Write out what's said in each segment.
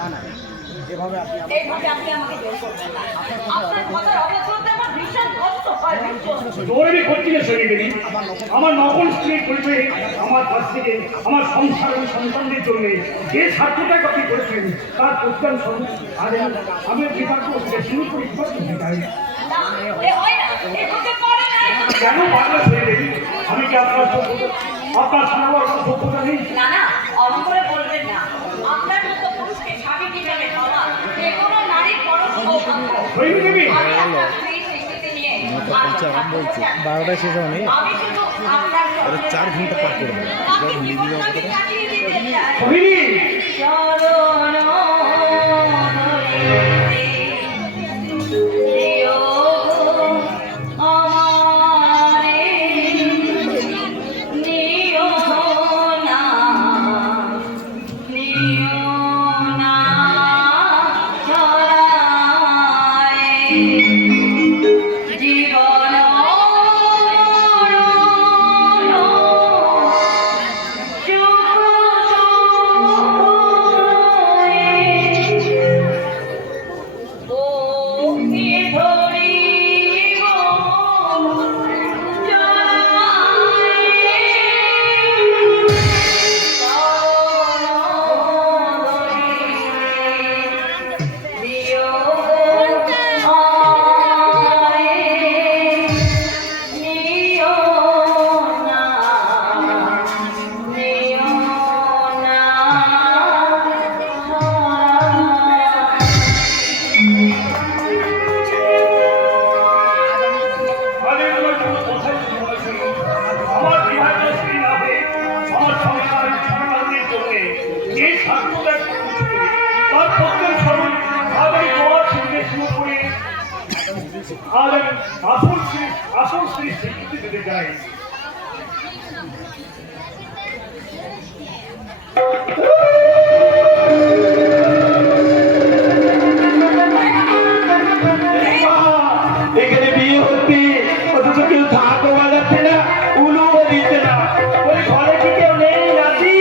না না, এভাবে আপনি আমাকে জোর করবেন না। আপনার কথার অবস্থাতে আমার ভীষণ কষ্ট হয়। জোরে করছি না শরীরে আমার নকল স্ত্রীর পরিচয়ে আমার কাছ থেকে আমার সংসার ও সন্তানদের জন্য যে স্বার্থটা কপি করেছেন তার প্রত্যান স্বরূপ আজ আমি বিভাগ করতে শুরু করে কেন পারলে শরীরে আমি কি আপনার শোনাবার যোগ্যতা নেই? না না, অমন করে বলবেন না। আপনার মতো পুরুষকে স্বামী হিসেবে পাওয়া যে কোনো নারীর পরম সৌভাগ্য। আমি আপনার স্ত্রীর স্বীকৃতি নিয়ে 12টায় শেষ হয়নি, আমি শুধু আপনার 4 ঘন্টা পার করে দেবে। কাটিয়ে দিতে চাই। সোহিনী চরণ দিও আমারে, নিও না, নিও না ছড়ায় জীবন আসল স্ত্রী স্বীকৃতি দিতে চাই। এখানে বিয়ে হচ্ছে অথচ কেউ থাকো বাজাচ্ছে না, উলুও দিচ্ছে না। ওই ঘরে কি কেউ নেই নাকি?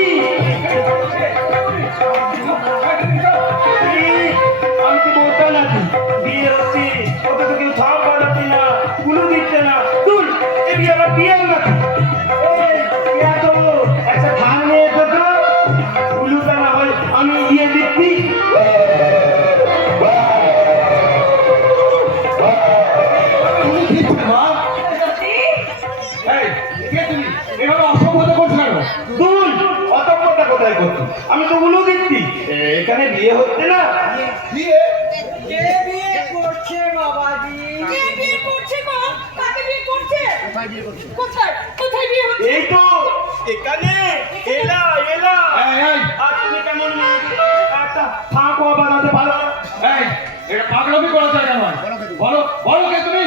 আমি কি বলতাম নাকি বিয়ে হচ্ছে অথচ কেউ থাক বাজাচ্ছে না, উলু দিচ্ছে না। তুই এ বিয়ে আমার বিয়ে নাকি? একটা ধান নিয়ে এসো তো, উলুটা না হয় আমি দিয়ে দিচ্ছি। আমি তো উলু দিচ্ছি, এখানে বিয়ে হচ্ছে না। বিয়ে কে বিয়ে করছে বাবাজি? কে বিয়ে করছে গো? কাকে বিয়ে করছে? কোথায় কোথায় বিয়ে হচ্ছে? এই তো এখানে এলা এলা। আর তুমি কেমন একটা ফাঁকো বানাতে পারো? এটা পাগলামি করা যায় না। বলো বলো কে তুমি?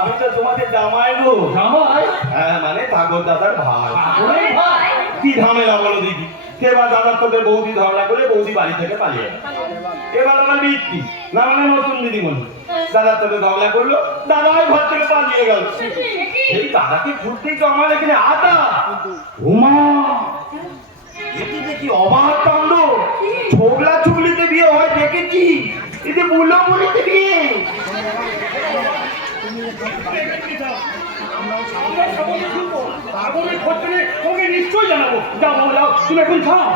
আমি তো তোমাদের জামাই গো। জামাই? হ্যাঁ, মানে ঠাকুর দাদার ভাই। ওরে ভাই, কি ঝামেলা বলো দিদি? এবার দাদার তোদের বৌদি ঝগড়া করে বৌদি বাড়ি থেকে পালিয়ে গেল। এবার আমার বৃত্তি না মানে নতুন দিদিমণি দাদার তোদের ঝগড়া করলো, দাদাই ঘর থেকে পালিয়ে গেল। এই দাদাকে ঘুরতেই তো আমার এখানে আটা উমা এটি দেখি অবাক কাণ্ড। ছোগলা চুগলিতে বিয়ে হয় দেখেছি, এতে বুলো বলিতে বিয়ে। আগামী ক্ষেত্রে তোকে নিশ্চয়ই জানাবো। যাও যাও, তুমি এখন যাও।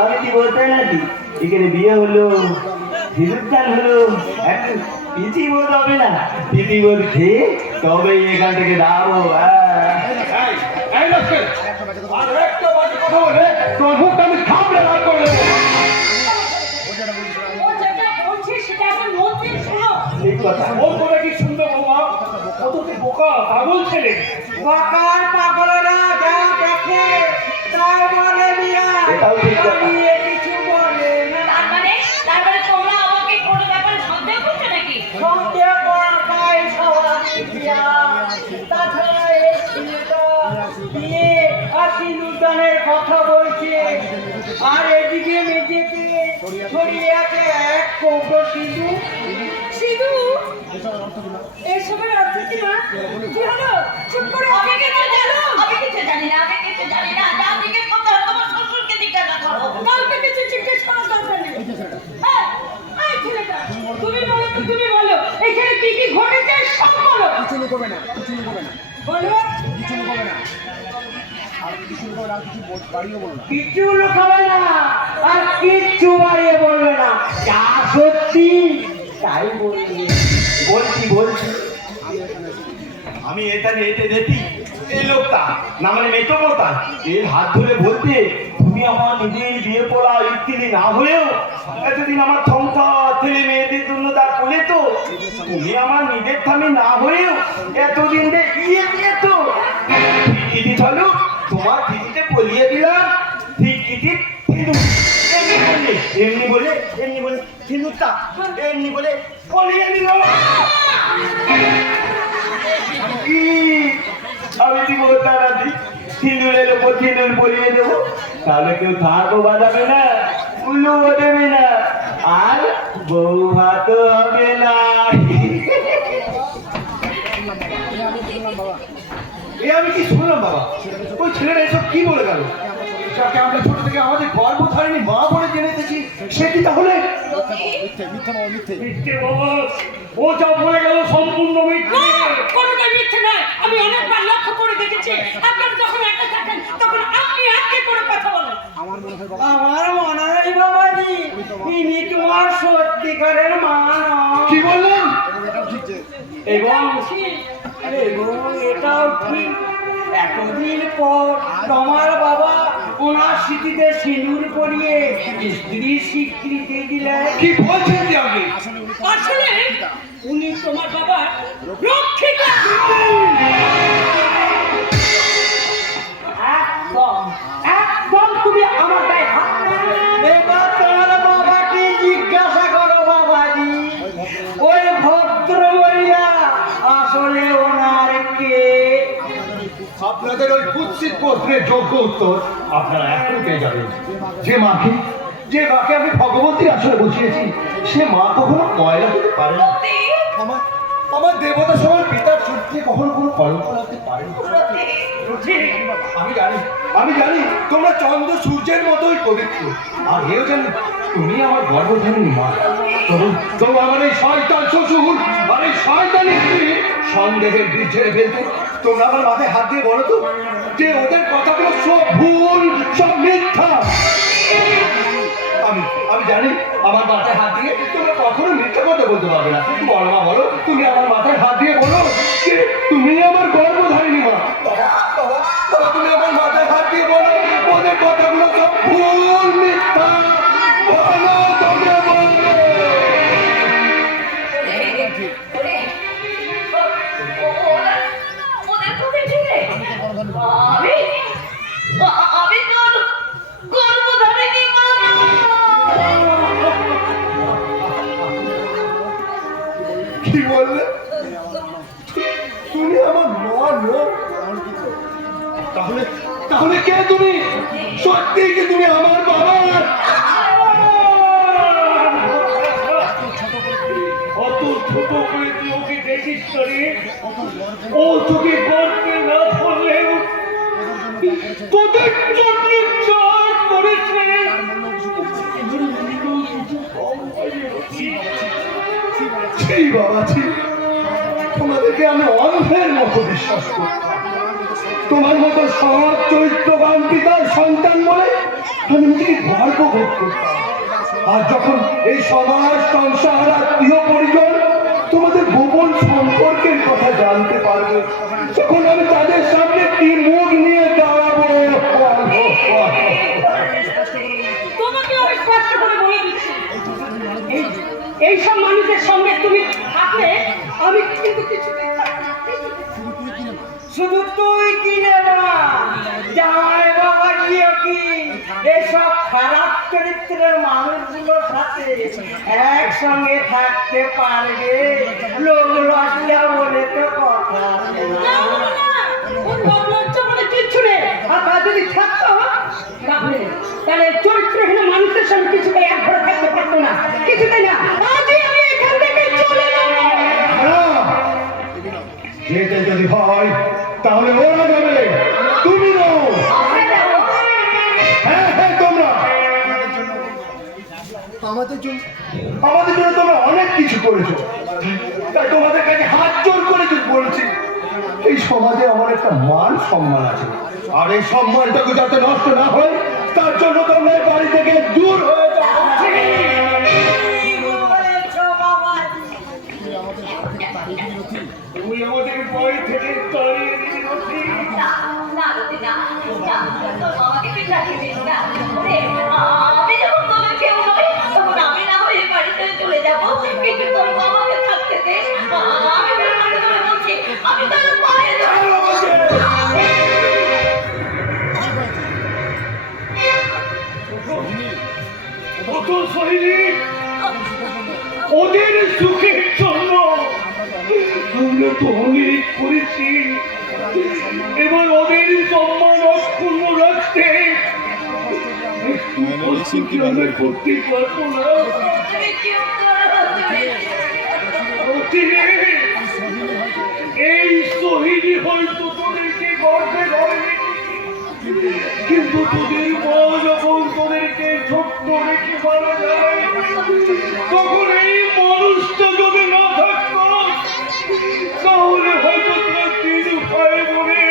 আমি কি বলতে নাকি এখানে বিয়ে হলো, হিন্দুস্তান হলো, এখন পিসি বোধ হবে না, পিসি বোধ খেয়ে তবে এখান থেকে দাঁড়াবো। এই লক্ষ্যে আর একটা বাজে কথা বলে তোর মুখটা আমি থামলে রাগ করে দেবো। ও যেটা বলছে সেটা আমার মন দিয়ে শোনো। ঠিক কথা। ওর করে কি সুন্দর বাবা, কত তুই বোকা পাগল ছেলে। বাকার পাগলেরা যা দেখে তাই বলে বিয়া, এটাও ঠিক কথা। বিয়ে কিছু বলে না। তার মানে তোমরা আমাকে কোনো ব্যাপারে সন্দেহ করছো নাকি? সন্দেহ করাটাই স্বাভাবিক বিয়া। তাছাড়া এই ছেলেটা বিয়ে আর সিঁদুরদানের কথা বলছে, আর এদিকে মেঝেতে ছড়িয়ে আছে এক কৌটো সিঁদুর। সিঁদুর? এসবের অর্থ কি মা? কি হলো? চুপ করে আমি কিছু জানি না, আমি কিছু জানি না। যা জিজ্ঞেস করতে হবে তোমার শ্বশুরকে জিজ্ঞাসা করো। কাউকে কিছু জিজ্ঞেস বলো কিচ্ছু লুকাবে না আর কিচ্ছু বাড়িয়ে বলবে না, যা সত্যি তাই বলবে। বলছি আমি এখানে এতে দেখি এই লোকটা না মানে মেটোমোটা এর হাত ধরে বলতে তুমি আমার নিজের বিয়ে পড়া ইত্যাদি না হয়েও এতদিন আমার সংসার ছেলে মেয়েদের জন্য তা করে তো তুমি আমার নিজের স্বামী না হয়েও এতদিন ইয়ে দিয়ে তো ঠিকই চলো তোমার ঠিকিতে বলিয়ে দিলাম ঠিকই এমনি বলে সিঁদুরটা এমনি বলে বলিয়ে দিল। আমি দিব তাড়াতাড়ি সিঁদুরের উপর সিঁদুর বলিয়ে দেবো, তাহলে কেউ থাকও বাজাবে না, উল্লুও দেবে না, আর বউ ভাতও হবে না। এ আমি কি শুনলাম বাবা, ওই ছেলেরা এসব কি বলে গেল? যাকে আমরা ছোট থেকে আমাদের গর্ভধারিণী মা বলে জেনে এসেছি সে কি তাহলে মিথ্যে বাবা, ও যা বলে গেল সম্পূর্ণ মিথ্যে। কোনোটাই মিথ্যে নয়। আমি অনেকবার লক্ষ্য করে দেখেছি, আপনারা যখন একা থাকেন তখন আপনি আজকে করে কথা বলেন। আমার মনে হয় বাবাজি ইনি তোমার সত্যিকারের মা নয়। কি বললেন? এবং এবং এটাও ঠিক, এতদিন পর তোমার বাবা ওনার স্মৃতিতে সিঁদুর পরিয়ে স্ত্রীর স্বীকৃতি দিলেন। কি বলছেন কি আপনি? আসলে উনি তোমার বাবার রক্ষিতা। একদম একদম তুমি আমার গায়ে হাত দিলে। এবার তোমার বাবাকে জিজ্ঞাসা করো বাবাজি, ওই ভদ্র মহিলা আসলে ওনার কে? আপনাদের ওই কুৎসিত প্রশ্নের যোগ্য উত্তর আপনারা এখন পেয়ে যাবেন। যে মাকে আমি ভগবতীর আসলে বসিয়েছি সে মা কখনো ময়লা হতে পারে না। আমার দেবতা সবার পিতার চরিত্রে কখনো কোনো কলঙ্ক লাগতে পারে না। আমি জানি তোমরা চন্দ্র সূর্যের মতোই পবিত্র, আর এও জানি তুমি আমার গর্ভধারিণী মা। তবু আমার এই শয়তান শ্বশুর আর এই শয়তান স্ত্রী সন্দেহের বীজ ঝেড়ে ফেলতে তোমরা আমার মাথায় হাত দিয়ে বলো তো যে ওদের কথাগুলো সব ভুল, সব মিথ্যা। আমি জানি আমার মাথায় হাত দিয়ে তোমরা কখনো মিথ্যা কথা বলতে পারবে না। বলো মা, বলো তুমি আমার মাথায় হাত দিয়ে বলো যে তুমি আমার গর্ভধারিণী মা। বাবা, তুমি আমার মাথায় হাত দিয়ে বলো ওদের কথাগুলো সব ভুল, মিথ্যা। বলো তোমরা বলো। আমি তোর গর্ভধারিণী মা। কি বললে? তুমি আমার মা নও? তাহলে কে তুমি? সত্যি কি তুমি আমার বাবা? অত ছোট করে তুই ওকে দেখিস করে, ও তোকে গর্বে না ধরলেও তোদের জন্য চার করেছে। ছি বাবা, ছি। তোমাদেরকে আমি অন্ধের মতো বিশ্বাস করতাম। তোমার মতো সৎ চরিত্রবান পিতার সন্তান বলে আমি নিজেকে গর্ব বোধ করতাম। আর যখন এই সমাজ, সংসার, আত্মীয় পরিজন তোমাদের গোপন সম্পর্কের কথা জানতে পারবে, তখন আমি তাদের সামনে কি মুখ নিয়ে দাঁড়াবো? তোমাকে আমি স্পষ্ট করে বলে দিচ্ছি, এইসব মানুষের সঙ্গে তুমি থাকলে আমি কিন্তু কিছুতেই থাকবো না। শুধু তুই কিনে না, জামাই বাবা গিয়ে কি এসব খারাপ চরিত্রের মানুষগুলোর সাথে একসঙ্গে থাকতে পারবে? লোক লজ্জা বলে তো কথা আছে না। ওর লজ্জা বলে কিচ্ছু নেই। আর তা যদি থাকতো তাহলে চরিত্রহীন মানুষের সঙ্গে কিছুতে এক ঘরে থাকতে পারতো না, কিছুতেই না। আজই আমি এখান থেকে চলে যাবো। যেতে যদি হয় তাহলে ওরা যাবে, তুমি নও। হ্যাঁ, তোমরা আমাদের জন্য তোমরা অনেক কিছু করেছো, তাই তোমাদের কাছে হাত জোর করে বলছি, এই সমাজে আমার একটা মান সম্মান আছে, আর এই সম্মানটাকে যাতে নষ্ট না হয় তার জন্য তোমরা এই বাড়ি থেকে দূর হয়ে যাও। তুমি আমাদের বাড়ি থেকে তাড়িয়ে দিবি রথি। আমি যখন তোদের কেউ নই তখন আমি না হয়ে বাড়ি থেকে চলে যাবো, কিন্তু তোর বাবাকে থাকতে দে। আমি বেরোতে তোরে বলছি, আমি তোর পায়ে কত সৈনিক ওদের সুখের জন্য আমরা তো অনেক করেছি, এবার ওদের সম্মান অক্ষুণ্ণ রাখতে আমরা করতে পারবো না। তুমি কেউ করো এই শহীদ হয়তো তোদেরকে গর্বে ধরে, কিন্তু তোদের মা যখন তোদেরকে ছোট্ট রেখে মারা যায়, তখন এই মানুষটা যদি না থাকতো তাহলে হয়তো তোরা তিন ভাই বোনে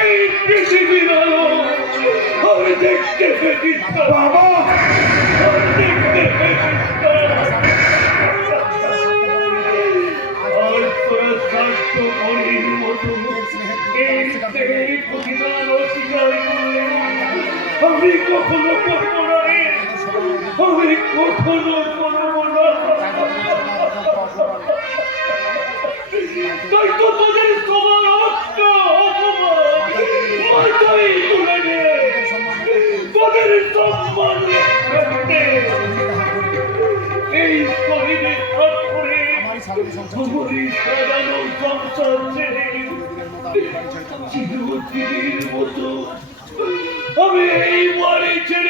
এই পৃথিবীর আলো আমি দেখতে পেতিস না। বাবা আমি দেখতে পেতিস না। আর তোরা স্বার্থ করির মতো এই দেহের প্রতিদান অস্বীকার করলে আমি কখনো করবো না রে, আমি কখনো করবো না। তাই তো তোদের সবার অর্থ মাথায় তুলে নে, তোদের সম্মান রাখতে এই শহীদের হাত করে আমারই সাজানো সংসার ছেড়ে চিরদিনের মতো আমি এই বাড়ি ছেড়ে